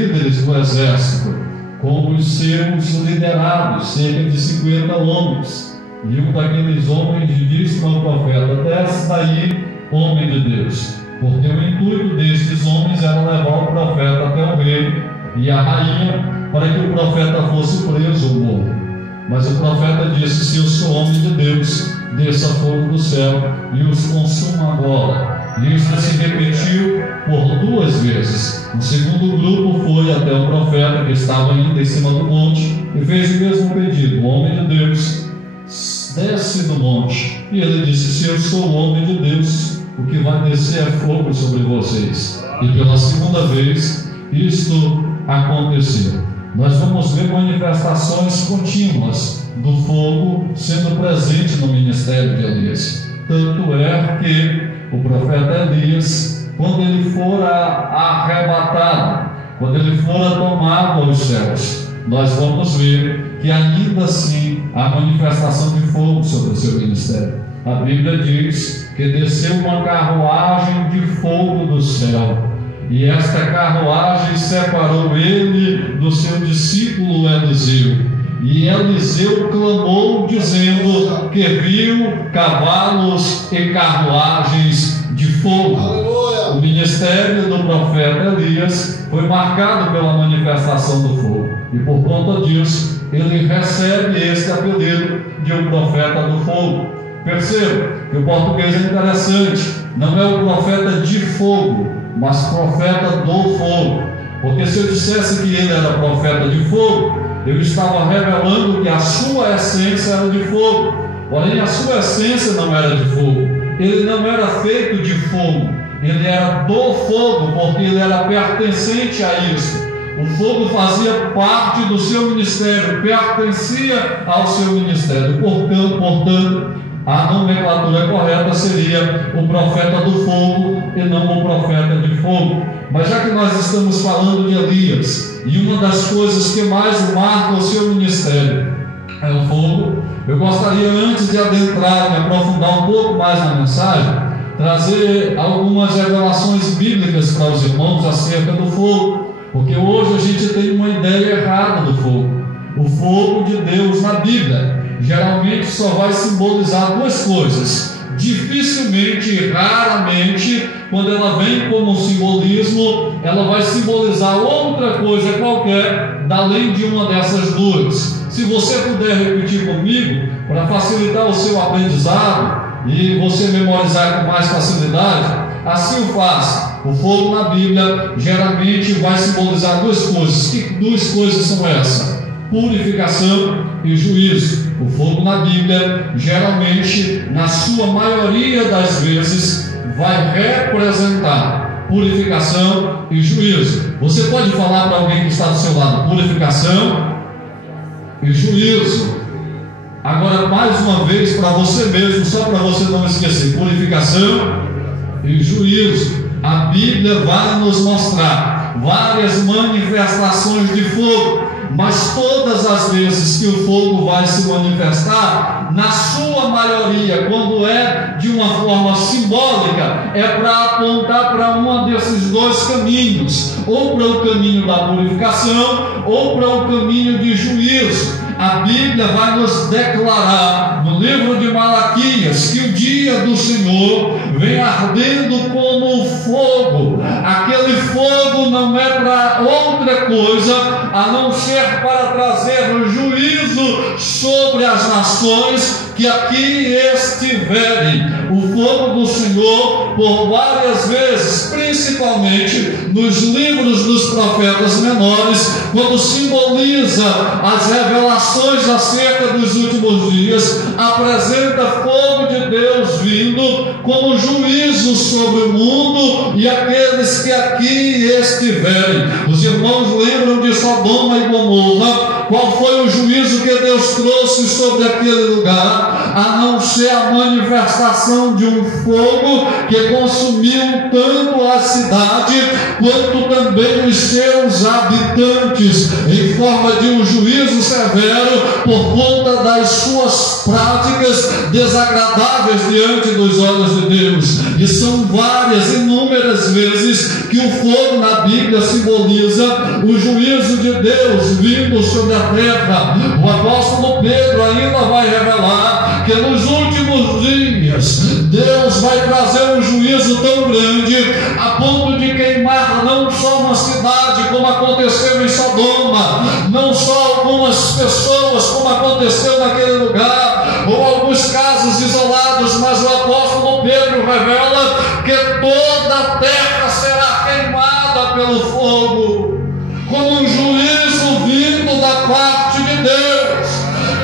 líderes do exército, com os seus liderados, cerca de 50 homens. E um daqueles homens disse ao profeta: desce daí, homem de Deus, porque o intuito destes homens era levar o profeta até o rei e a rainha, para que o profeta fosse preso ou morto. Mas o profeta disse: se eu sou homem de Deus, desça fogo do céu e os consuma agora. E isso se repetiu por 2 vezes. O segundo grupo foi até o profeta, que estava ainda em cima do monte, e fez o mesmo pedido: o homem de Deus, desce do monte. E ele disse: se eu sou o homem de Deus, o que vai descer é fogo sobre vocês. E pela segunda vez isto aconteceu. Nós vamos ver manifestações contínuas do fogo sendo presente no ministério de Elias. Tanto é que o profeta Elias, quando ele for arrebatado, quando ele for tomado aos céus, nós vamos ver que ainda assim há manifestação de fogo sobre o seu ministério. A Bíblia diz que desceu uma carruagem de fogo do céu, e esta carruagem separou ele do seu discípulo Eliseu. E Eliseu clamou, dizendo que viu cavalos e carruagens de fogo. Aleluia. O ministério do profeta Elias foi marcado pela manifestação do fogo, e por conta disso ele recebe este apelido de um profeta do fogo. Perceba que o português é interessante, não é o profeta de fogo, mas profeta do fogo. Porque se eu dissesse que ele era profeta de fogo, eu estava revelando que a sua essência era de fogo. Porém, a sua essência não era de fogo. Ele não era feito de fogo, ele era do fogo, porque ele era pertencente a isso. O fogo fazia parte do seu ministério, pertencia ao seu ministério. Portanto, a nomenclatura correta seria o profeta do fogo e não o profeta de fogo. Mas já que nós estamos falando de Elias, e uma das coisas que mais marca o seu ministério é o fogo, eu gostaria, antes de adentrar e me aprofundar um pouco mais na mensagem, trazer algumas revelações bíblicas para os irmãos acerca do fogo, porque hoje a gente tem uma ideia errada do fogo. O fogo de Deus na Bíblia geralmente só vai simbolizar 2 coisas. Dificilmente e raramente, quando ela vem como simbolismo, ela vai simbolizar outra coisa qualquer, além de uma dessas 2. Se você puder repetir comigo, para facilitar o seu aprendizado e você memorizar com mais facilidade, assim o faça. O fogo na Bíblia geralmente vai simbolizar 2 coisas. Que 2 coisas são essas? Purificação e juízo. O fogo na Bíblia, geralmente, na sua maioria das vezes, vai representar purificação e juízo. Você pode falar para alguém que está do seu lado: purificação e juízo. Agora, mais uma vez, para você mesmo, só para você não esquecer: purificação e juízo. A Bíblia vai nos mostrar várias manifestações de fogo, mas todas as vezes que o fogo vai se manifestar, na sua maioria, quando é de uma forma simbólica, é para apontar para um desses 2 caminhos, ou para o caminho da purificação, ou para o caminho de juízo. A Bíblia vai nos declarar no livro de Malaquias que o dia do Senhor vem ardendo como fogo. Aquele fogo não é para outra coisa a não ser para trazer o juízo sobre as nações que aqui estiverem. O fogo do Senhor, por várias vezes, principalmente nos livros dos profetas menores, quando simboliza as revelações acerca dos últimos dias, apresenta fogo de Deus vindo como juízo sobre o mundo e aqueles que aqui estiverem. Os irmãos lembram de Sodoma e Gomorra? Qual foi o juízo que Deus trouxe sobre aquele lugar? a não ser a manifestação de um fogo que consumiu tanto a cidade quanto também os seus habitantes, em forma de um juízo severo por conta das suas práticas desagradáveis diante dos olhos de Deus. E são várias, inúmeras vezes que o fogo na Bíblia simboliza o juízo de Deus vindo sobre a terra. O apóstolo Pedro ainda vai revelar que nos últimos dias Deus vai trazer um juízo tão grande a ponto de queimar não só uma cidade, como aconteceu em Sodoma, não só algumas pessoas, como aconteceu naquele lugar, ou alguns casos isolados, mas o apóstolo Pedro revela que toda a terra será queimada pelo fogo, como um juízo vindo da parte de Deus.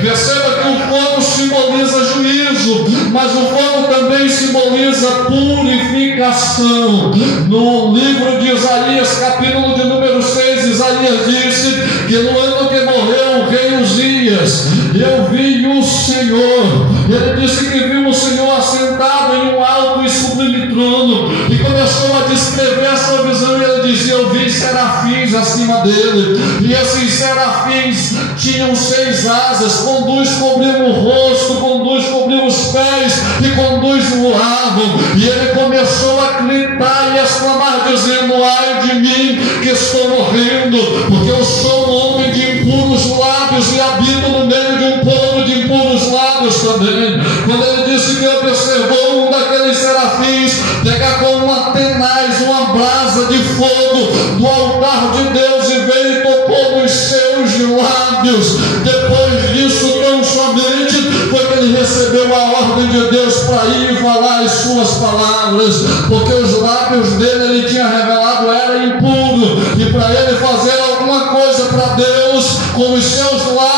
Perceba que o fogo simboliza juízo, mas o fogo também simboliza purificação. No livro de Isaías, capítulo de número 6, Isaías disse que no ano que morreu o rei Uzias, eu vi o Senhor. Ele disse que viu o Senhor assentado em um alto e sublime trono, e começou a descrever essa visão, e ele dizia: eu vi serafins acima dele, e esses serafins tinham 6 asas, com 2 cobriam o rosto, com 2 cobriam os pés, e com 2 voavam. E ele começou a gritar e exclamar, dizendo: ai de mim que estou morrendo, porque eu sou um homem de impuros lábios e habito no meio de um povo de impuros lábios também. Quando ele disse que observou um daqueles serafins pegar com uma tenaz, uma brasa de fogo do altar de Deus, e veio e tocou nos seus lábios. Depois disso, tão somente foi que ele recebeu a ordem de Deus para ir e falar as suas palavras, porque os lábios dele, ele tinha revelado, era impuro, e para ele fazer alguma coisa para Deus com os seus lábios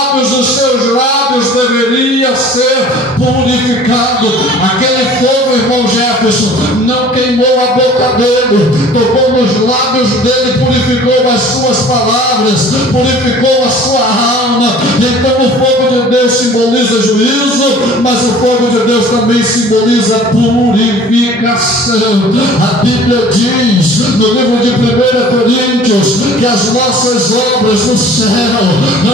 deveria ser purificado. Aquele fogo, irmão Jefferson, não queimou a boca dele, tocou nos lábios dele, purificou as suas palavras, purificou a sua alma. Então o fogo de Deus simboliza juízo, mas o fogo de Deus também simboliza purificação. A Bíblia diz no livro de 1 Coríntios que as nossas obras no céu,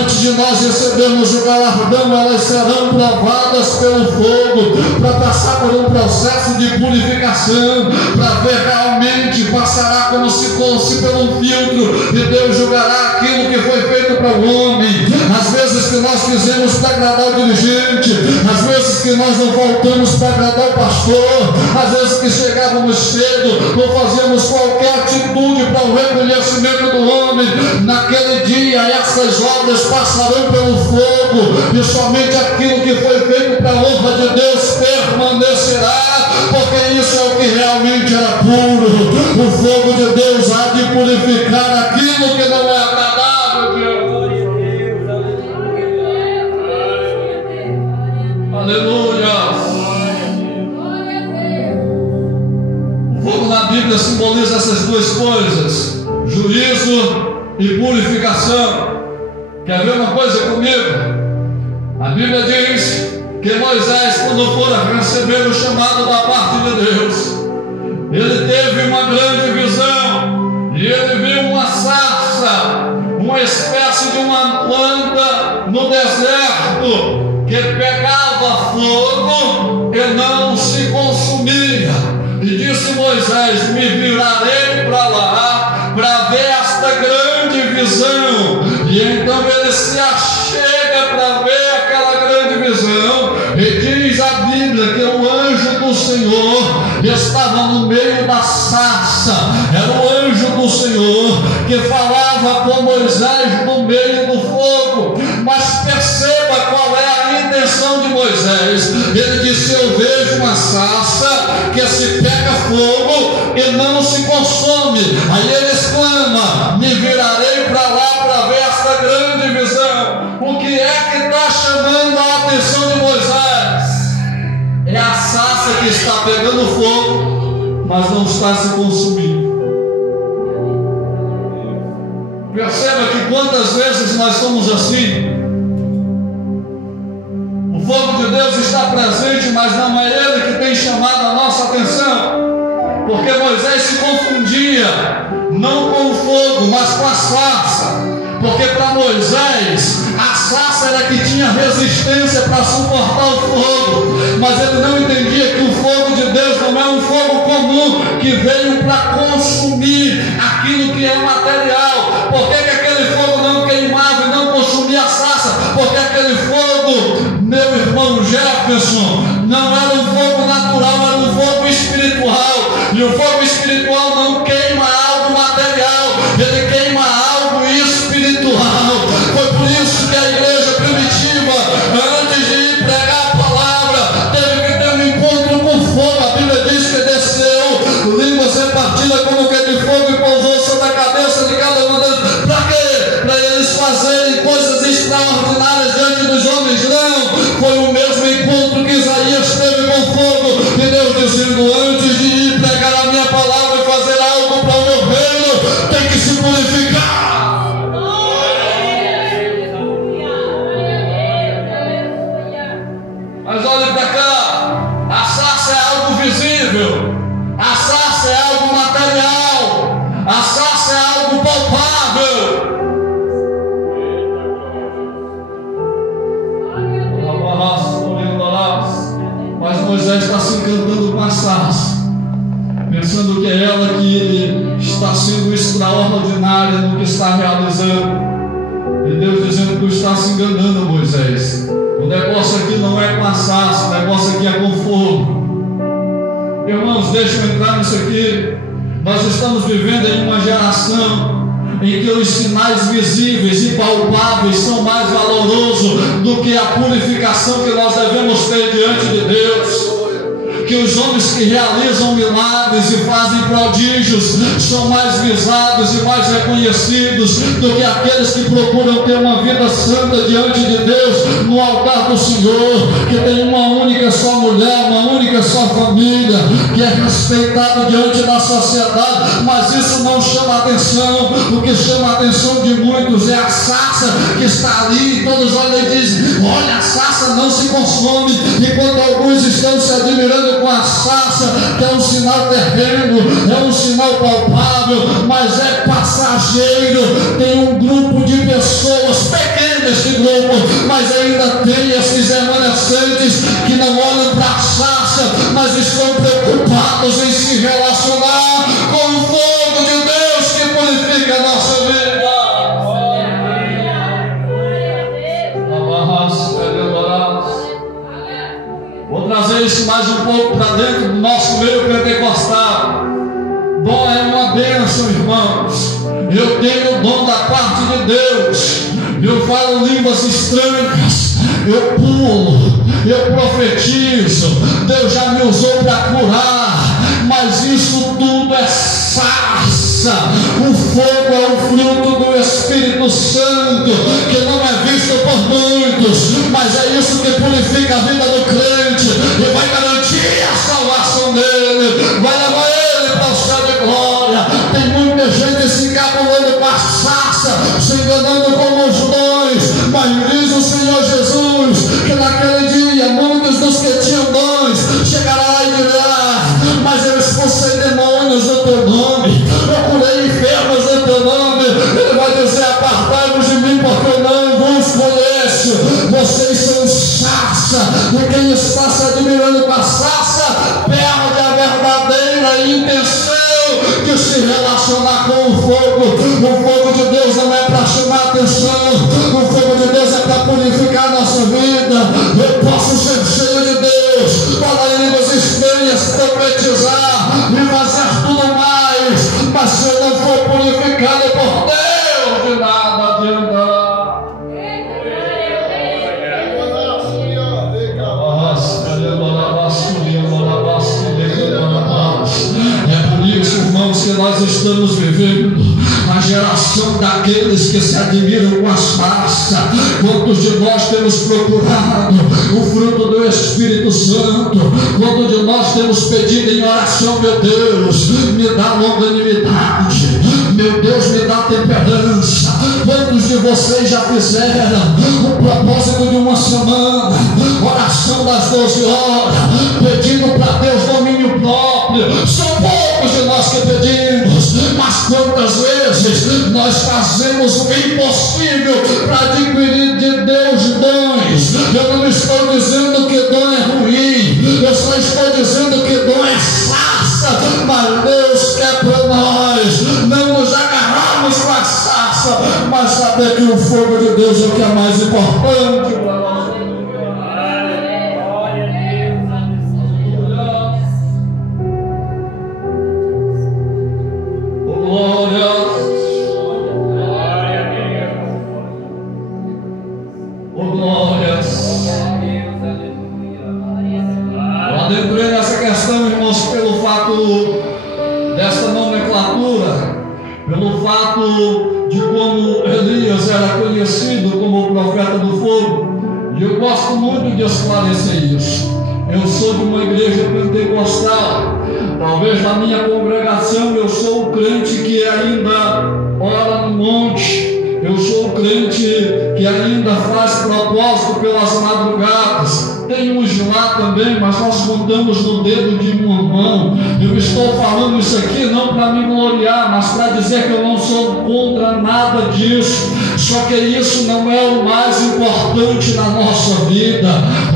antes de nós recebermos o galardão, elas serão provadas pelo fogo, para passar por um processo de purificação, para ver realmente, passará como se fosse pelo filtro, e Deus julgará aquilo que foi feito para o homem. Às vezes que nós fizemos para agradar o dirigente, às vezes que nós não voltamos para agradar o pastor, às vezes que chegávamos cedo ou fazíamos qualquer atitude para o reconhecimento do homem, naquele dia essas obras passarão pelo fogo, e somente aquilo que foi feito para a honra de Deus permanecerá, porque isso é o que realmente era puro. O fogo de Deus há de purificar aquilo que não é agradável diante de Deus. Aleluia. O fogo na Bíblia simboliza essas duas coisas: juízo e purificação. Quer ver uma coisa comigo? A Bíblia diz que Moisés, quando for receber o chamado da parte de Deus, ele teve uma grande visão, e ele viu uma sarça, uma espécie de uma planta no deserto, que pegava fogo e não se consumia. E disse Moisés: me virarei para lá para ver esta grande visão. E então ele se achega para ver aquela grande visão, e diz a Bíblia que o anjo do Senhor estava no meio da sarça. Era o anjo do Senhor que falava com Moisés no meio do fogo. Mas perceba qual é a intenção de Moisés. Ele disse: eu vejo uma sarça que se pega fogo e não se consome. Aí ele exclama: me virarei para lá para ver esta grande visão. O que é que está chamando a atenção de Moisés? É a sarça que está pegando fogo, mas não está se consumindo. Perceba que quantas vezes nós somos assim. O fogo de Deus está presente, mas não é Ele que tem chamado a nossa atenção. Porque Moisés se confundia, não com o fogo, mas com a sarça. Porque para Moisés, a sarça era que tinha resistência para suportar o fogo. Mas ele não entendia que o fogo de Deus não é um fogo comum, que veio para consumir aquilo que é material. Por que aquele fogo não queimava e não consumia a sarça? Porque aquele fogo, meu irmão Jefferson, não era um fogo natural, era um fogo espiritual. E o fogo espiritual não queima algo material, ele queima algo espiritual. Foi por isso que a igreja primitiva, antes de ir pregar a palavra, teve que ter um encontro com fogo. A Bíblia diz que desceu línguas repartidas como que de fogo e pousou sobre a cabeça de cada um deles. Para quê? Para eles fazerem coisas extraordinárias diante dos homens? Não, foi o mesmo encontro que Isaías teve com fogo. E Deus dizendo: antes de ir pregar a minha palavra e fazer algo para o meu reino, tem que se purificar. Mas olhe para cá, a sarça é algo visível, a sarça é algo material, a sarça é algo palpável. Mas Moisés está se encantando com a sarça, pensando que é ela que está sendo extraordinária no que está realizando. E Deus dizendo: tu está se enganando, Moisés. O negócio aqui não é com a sarça, o negócio aqui é com fogo. Irmãos, deixa eu entrar nisso aqui. Nós estamos vivendo em uma geração em que os sinais visíveis e palpáveis são mais valorosos do que a purificação que nós devemos ter diante de Deus. Que os homens que realizam milagres e fazem prodígios são mais visados e mais reconhecidos do que aqueles que procuram ter uma vida santa diante de Deus no altar do Senhor, que tem uma única só mulher, uma única só família, que é respeitado diante da sociedade, mas isso não chama atenção. O que chama a atenção de muitos é a sarça que está ali, e todos olham e dizem: olha, a sarça não se consome, enquanto alguns estão se admirando com a sarça, que é um sinal terreno, é um sinal palpável, mas é passageiro. Tem um grupo de pessoas, pequeno esse grupo, mas ainda tem esses remanescentes que não olham para a sarça, mas estão preocupados em se relacionar com o fogo de Deus que purifica a nossa vida. Vou trazer isso mais um pouco para dentro do nosso meio pentecostal. Dom é uma bênção, irmãos. Eu tenho o dom da parte de Deus. Eu falo línguas estranhas, eu pulo, eu profetizo. Deus já me usou para curar, mas isso tudo é sarça. O fogo é o fruto do Espírito Santo, que não é visto por muitos, mas é isso que purifica a vida do crente e vai garantir a salvação dele, vai levar ele para o céu de glória. Tem muita gente se encabulando com a sarça, se enganando com os dons, mas diz o Senhor Jesus que naquele dia muitos dos que tinham dons chegarão lá e dirão: mas eu expulsei demônios no teu nome, eu curei enfermos no teu nome. Ele vai dizer: apartai-vos de mim, porque eu não vos conheço. Vocês são sarça, e quem está se admirando com a sarça perde a verdadeira intenção de se relacionar com o fogo. O fogo de Deus não é para chamar atenção, o fogo de Deus é para purificar a nossa vida. Eu posso ser cheio de Deus, falar em línguas estranhas, profetizar e fazer tudo mais, mas se eu não for purificado por Deus, de nada adianta. É por isso, irmãos, que nós estamos vivendo a geração daqueles que se admiram com a sarça. Quantos de nós temos procurado o fruto do Espírito Santo? Quantos de nós temos pedido em oração: meu Deus, me dá longanimidade, meu Deus, me dá temperança? Quantos de de vocês já fizeram o propósito de uma semana, oração das 12 horas, pedindo para Deus domínio próprio. São poucos de nós que pedimos, mas quantas vezes nós fazemos o impossível para adquirir de Deus dons. Eu não estou dizendo que dom é ruim, eu só estou dizendo que dom é sarça, mas Deus quer para nós não nos agarrarmos com a sarça, mas saber que o fogo de Deus é o que é mais importante para nós. Adentrei nessa questão, irmãos, pelo fato desta nomenclatura, pelo fato de como Elias era conhecido como o profeta do fogo, e eu gosto muito de esclarecer isso. Eu sou de uma igreja pentecostal, talvez na minha congregação eu sou o crente que ainda ora no monte, eu sou o crente que ainda faz propósito pelas madrugadas. Tem uns lá também, mas nós contamos no dedo de uma mão. Eu estou falando isso aqui não para me gloriar, mas para dizer que eu não sou contra nada disso. Só que isso não é o mais importante na nossa vida.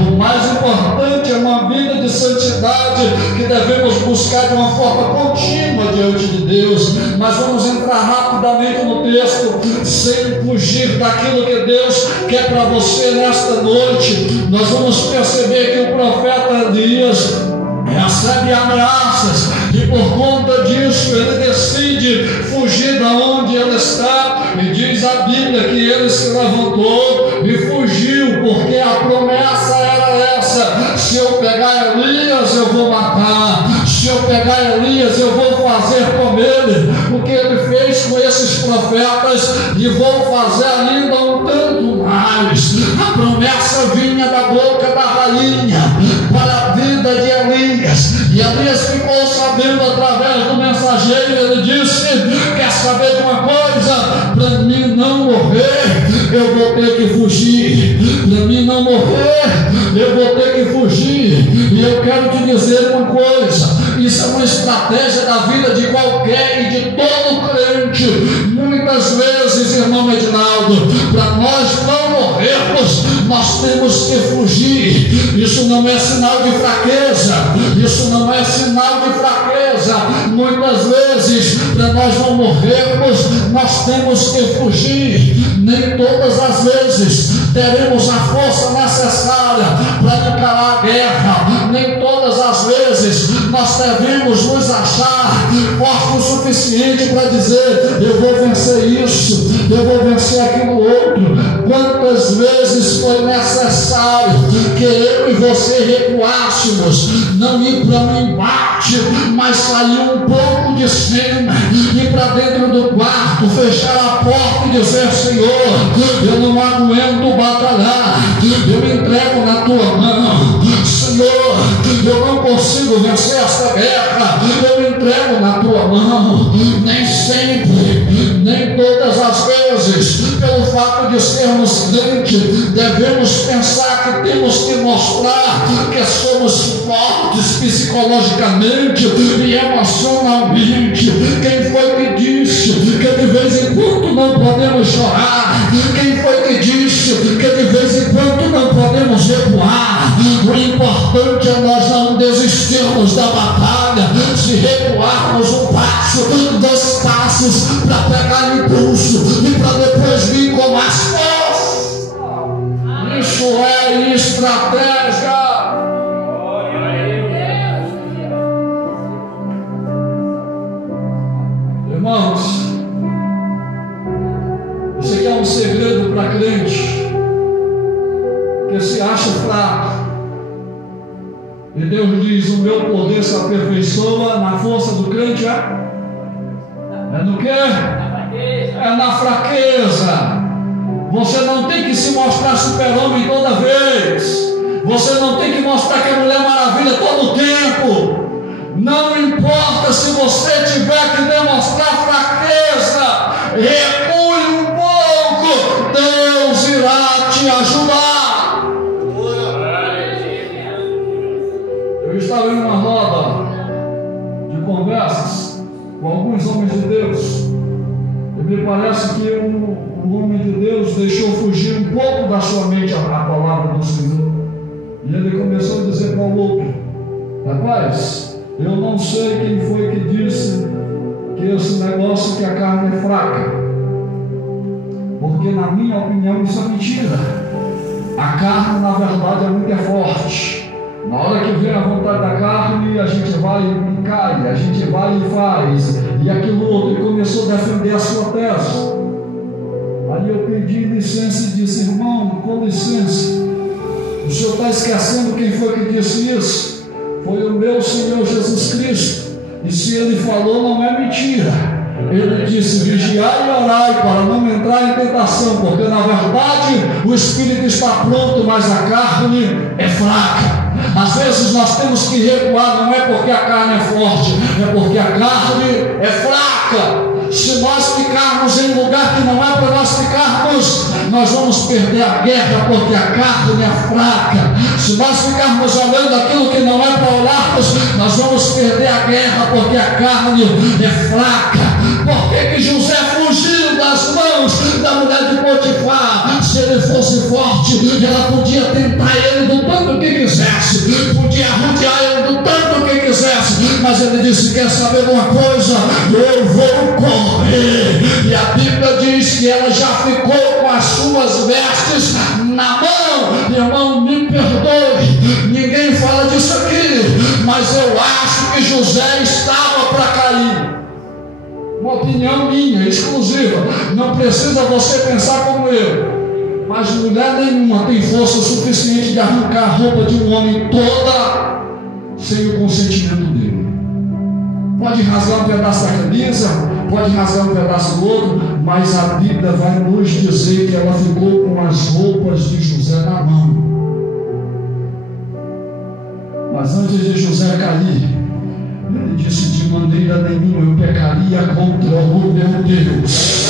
O mais importante é uma vida de santidade que devemos buscar de uma forma contínua diante de Deus. Mas vamos entrar rapidamente no texto, sem fugir daquilo que Deus quer para você nesta noite. Nós vamos perceber que o profeta Elias recebe ameaças e por conta disso ele decide fugir da onde ele está, e diz a Bíblia que ele se levantou e fugiu, porque a promessa era essa: se eu pegar Elias eu vou matar, se eu pegar Elias eu vou fazer com ele o que ele fez com esses profetas, e vou fazer ainda um tanto mais. A promessa vinha da boca da rainha para a vida de Elias, e Elias ficou sabendo através do mensageiro. Ele disse: quer saber de uma coisa? Para mim não morrer, eu vou ter que fugir. Para mim não morrer, eu vou ter que fugir. E eu quero te dizer uma coisa: isso é uma estratégia da vida de qualquer e de todo crente. Muitas vezes, irmão Edinaldo, para nós não morrermos, nós temos que fugir. Isso não é sinal de fraqueza, isso não é sinal de fraqueza. Muitas vezes, para nós não morrermos, nós temos que fugir. Nem todas as vezes teremos a força necessária para encarar a guerra. Nem todas as vezes nós devemos nos achar fortes o suficiente para dizer: eu vou vencer isso, eu vou vencer aquilo outro. Quantas vezes foi necessário que eu e você recuássemos, não ir para um embate, mas sair um pouco de cima, ir para dentro do quarto, fechar a porta e dizer: Senhor, eu não aguento batalhar, eu entrego na tua mão. Senhor, eu não consigo vencer esta guerra, eu entrego na tua mão. Nem sempre, nem todas as vezes, pelo fato de sermos crentes, devemos pensar que temos que mostrar que somos fortes psicologicamente e emocionalmente. Quem foi que disse que de vez em quando não podemos chorar? Quem foi que disse que de vez em quando não podemos recuar? O importante é nós não desistirmos da batalha. Se recuarmos um passo, 2 passos, para pegar impulso e para depois vir com mais força. Isso é estratégia. Irmãos, isso aqui é um segredo para crente que se acha fraco. E Deus diz: o meu poder se aperfeiçoa na força do crente. É no quê? É na fraqueza. Você não tem que se mostrar super-homem toda vez. Você não tem que mostrar que é Mulher Maravilha todo o tempo. Não importa se você tiver que demonstrar fraqueza, recue um pouco o homem de Deus deixou fugir um pouco da sua mente a palavra do Senhor. E ele começou a dizer para o outro: rapaz, eu não sei quem foi que disse que esse negócio que a carne é fraca, porque na minha opinião isso é mentira. A carne na verdade é muito forte. Na hora que vem a vontade da carne, a gente vai e cai, a gente vai e faz, e aquilo outro. Ele começou a defender a sua tese. Aí eu pedi licença e disse: irmão, com licença, o senhor está esquecendo quem foi que disse isso? Foi o meu Senhor Jesus Cristo. E se ele falou, não é mentira. Ele disse: vigiai e orai para não entrar em tentação, porque na verdade o espírito está pronto, mas a carne é fraca. Às vezes nós temos que recuar, não é porque a carne é forte, é porque a carne é fraca. Se nós ficarmos em lugar que não é para nós ficarmos, nós vamos perder a guerra, porque a carne é fraca. Se nós ficarmos olhando aquilo que não é para olharmos, nós vamos perder a guerra, porque a carne é fraca. Por que José fugiu das mãos da mulher de Potifar? Se ele fosse forte, ela podia tentar ele do tanto que quisesse, podia rodear ele do tanto que quisesse, mas ele disse: quer saber de uma coisa? Eu vou correr. E a Bíblia diz que ela já ficou com as suas vestes na mão. Irmão, me perdoe, ninguém fala disso aqui, mas eu acho que José estava para cair. Uma opinião minha, exclusiva. Não precisa você pensar como eu, mas mulher nenhuma tem força suficiente de arrancar a roupa de um homem toda sem o consentimento dele. Pode rasgar um pedaço da camisa, pode rasgar um pedaço do outro, mas a Bíblia vai nos dizer que ela ficou com as roupas de José na mão. Mas antes de José cair, ele disse: de maneira nenhuma eu pecaria contra o meu Deus.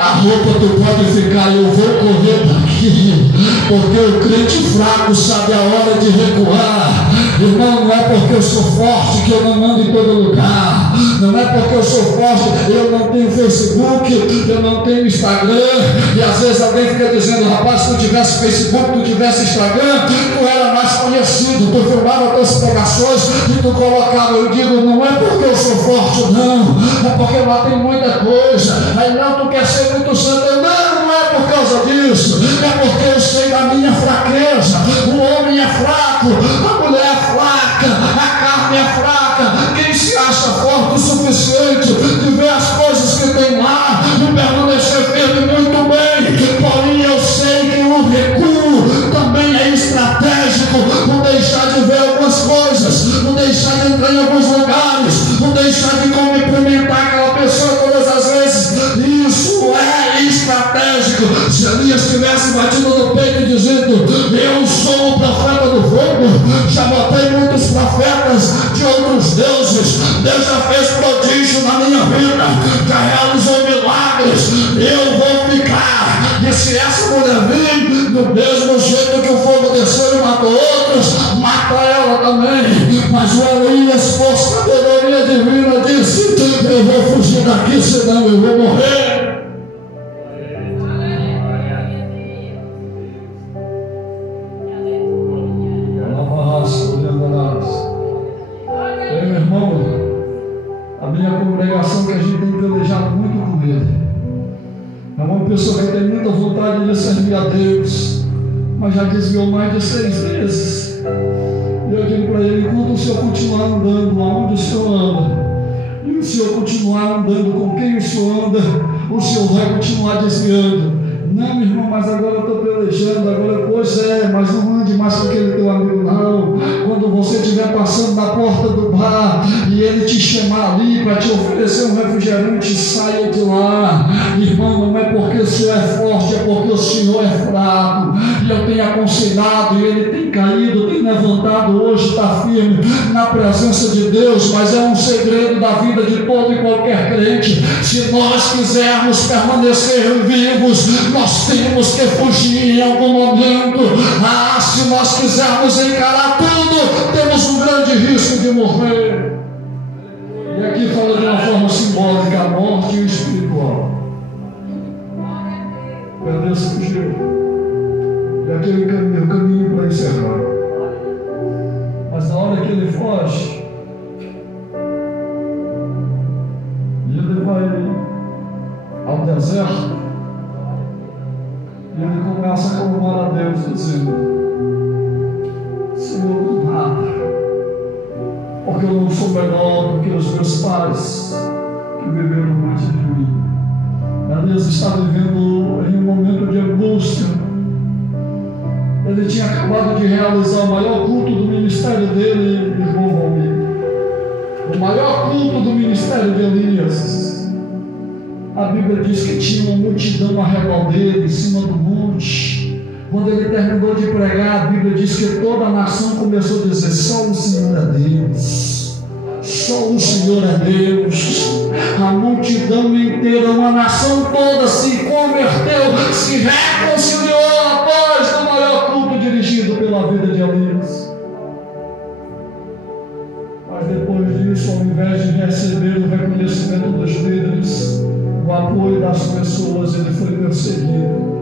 A roupa tu pode ficar, eu vou correr daqui, porque o crente fraco sabe a hora de recuar. Irmão, não é porque eu sou forte que eu não ando em todo lugar. Não é porque eu sou forte, eu não tenho Facebook, eu não tenho Instagram. E às vezes alguém fica dizendo: rapaz, se tu tivesse Facebook, tu tivesse Instagram, tu era mais conhecido, tu filmava tuas pregações e tu colocava. Eu digo: não é porque eu sou forte, não, é porque lá tem muita coisa. Aí não, tu quer ser muito santo. Eu, não é por causa disso, é porque eu sei da minha fraqueza. O homem é fraco, a mulher é fraca, a carne é fraca. Quem se acha forte o suficiente de ver as coisas que tem lá e permanecer firme, muito bem. Porém eu sei que o recuo também é estratégico. Não deixar de ver algumas coisas, não deixar de entrar em alguns lugares, não deixar de cumprimentar aquela pessoa todas as vezes. Isso é estratégico. Se Elias tivesse batido no peito dizendo: eu sou o profeta do fogo, já botei muitos profetas de outros deuses, Deus já fez prodígio na minha vida, já realizou milagres, eu vou ficar. E se essa mulher vir, do mesmo jeito que o fogo desceu e matou outros, mata ela também. Mas o Elias, por sabedoria divina, disse: eu vou fugir daqui, senão eu vou morrer. Meu irmão, a minha congregação, que a gente tem pelejado muito com ele, é uma pessoa que tem muita vontade de servir a Deus, mas já desviou mais de 6 vezes. E eu digo para ele: enquanto o senhor continuar andando aonde o senhor anda, e o senhor continuar andando com quem o senhor anda, o senhor vai continuar desviando. Não, meu irmão, mas agora eu estou pelejando, agora, pois é, mas não ande mais com aquele teu amigo, não. Quando você estiver passando na porta do bar e ele te chamar ali para te oferecer um refrigerante, saia de lá. Irmão, não é porque o senhor é forte, é porque o senhor é fraco. E eu tenho aconselhado, e ele tem caído, tem levantado, hoje está firme na presença de Deus, mas é um segredo da vida de todo e qualquer crente. Se nós quisermos permanecer vivos, nós temos que fugir em algum momento. Se nós quisermos encarar tudo, temos um grande risco de morrer. E aqui fala de uma forma simbólica a morte e o espiritual. Elias fugiu. E aquele caminho, o caminho para encerrar. Mas na hora que ele foge, e ele vai ao deserto, e ele começa a clamar a Deus, dizendo: Senhor, nada, porque eu não sou menor do que os meus pais que viveram antes de mim. Elias está vivendo em um momento de angústia. Ele tinha acabado de realizar o maior culto do ministério dele, irmão Valmir. O maior culto do ministério de Elias. A Bíblia diz que tinha uma multidão ao redor dele, em cima do monte. Quando ele terminou de pregar, a Bíblia diz que toda a nação começou a dizer: só o Senhor é Deus. Só o Senhor é Deus. A multidão inteira, uma nação toda se converteu, se reconciliou após o maior culto dirigido pela vida de Elias. Mas depois disso, ao invés de receber o reconhecimento dos líderes, o apoio das pessoas, ele foi perseguido.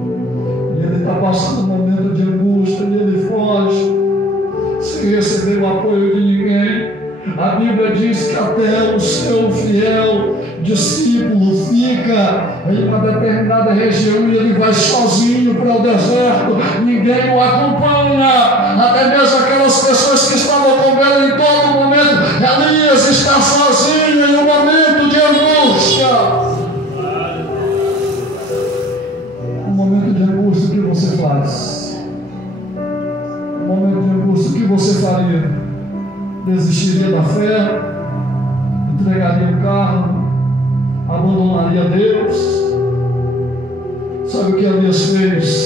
E ele está passando um momento de angústia, e ele foge, sem receber o apoio de ninguém. A Bíblia diz que até o seu fiel discípulo fica em uma determinada região e ele vai sozinho para o deserto, ninguém o acompanha, até mesmo aquelas pessoas que estavam com ele em todo momento. Elias está sozinho em um momento de angústia. Um momento de angústia, o que você faz? Um momento de angústia, o que você faria? Desistiria da fé, entregaria o carro, abandonaria Deus? Sabe o que Elias fez?